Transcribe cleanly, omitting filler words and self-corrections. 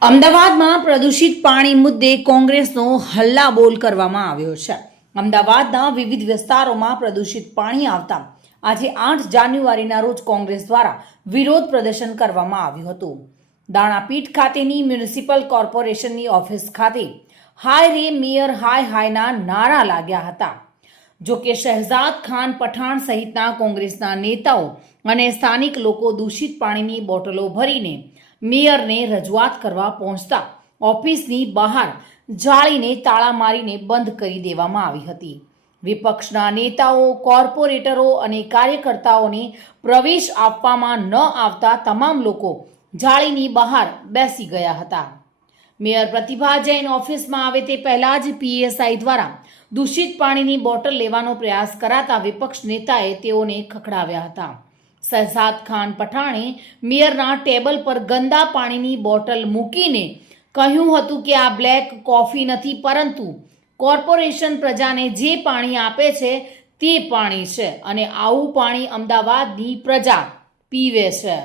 અમદાવાદમાં પ્રદૂષિત પાણી મુદ્દે કોંગ્રેસનો હલ્લાબોલ કરવામાં આવ્યો છે. અમદાવાદના વિવિધ વિસ્તારોમાં પ્રદૂષિત પાણી આવતા આજે 8 જાન્યુઆરીના રોજ કોંગ્રેસ દ્વારા વિરોધ પ્રદર્શન કરવામાં આવ્યું હતું. દાણાપીઠ ખાતેની મ્યુનિસિપલ કોર્પોરેશનની ઓફિસ ખાતે હાય રે મેયર હાય હાયના નારા લાગ્યા હતા. જો કે શહેજાદ ખાન પઠાણ સહિતના કોંગ્રેસના નેતાઓ અને સ્થાનિક લોકો દૂષિત પાણીની બોટલો ભરીને મેયરને રજૂઆત કરવા પહોંચતા ઓફિસની બહાર જાળીને તાળા મારીને બંધ કરી દેવામાં આવી હતી. વિપક્ષના નેતાઓ, કોર્પોરેટરો અને કાર્યકર્તાઓને પ્રવેશ આપવામાં ન આવતા તમામ લોકો જાળીની બહાર બેસી ગયા હતા. મેયર પ્રતિભા જૈન ઓફિસમાં આવે તે પહેલા જ પીએસઆઈ દ્વારા દૂષિત પાણીની બોટલ લેવાનો પ્રયાસ કરાતા વિપક્ષ નેતાએ તેઓને ખખડાવ્યા હતા. શહેજાદ ખાન પઠાણે મેયરના ટેબલ પર ગંદા પાણીની બોટલ મૂકીને કહ્યું હતું કે આ બ્લેક કોફી નથી, પરંતુ કોર્પોરેશન પ્રજાને જે પાણી આપે છે તે પાણી છે અને આવું પાણી અમદાવાદની પ્રજા પીવે છે.